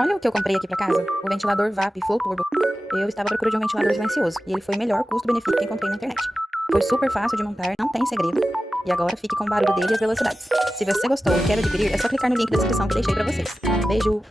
Olha o que eu comprei aqui pra casa, o ventilador VAP Flow Turbo. Eu estava à procura de um ventilador silencioso e ele foi o melhor custo-benefício que encontrei na internet. Foi super fácil de montar, não tem segredo. E agora fique com o barulho dele e as velocidades. Se você gostou e quer adquirir, é só clicar no link da descrição que deixei pra vocês. Beijo!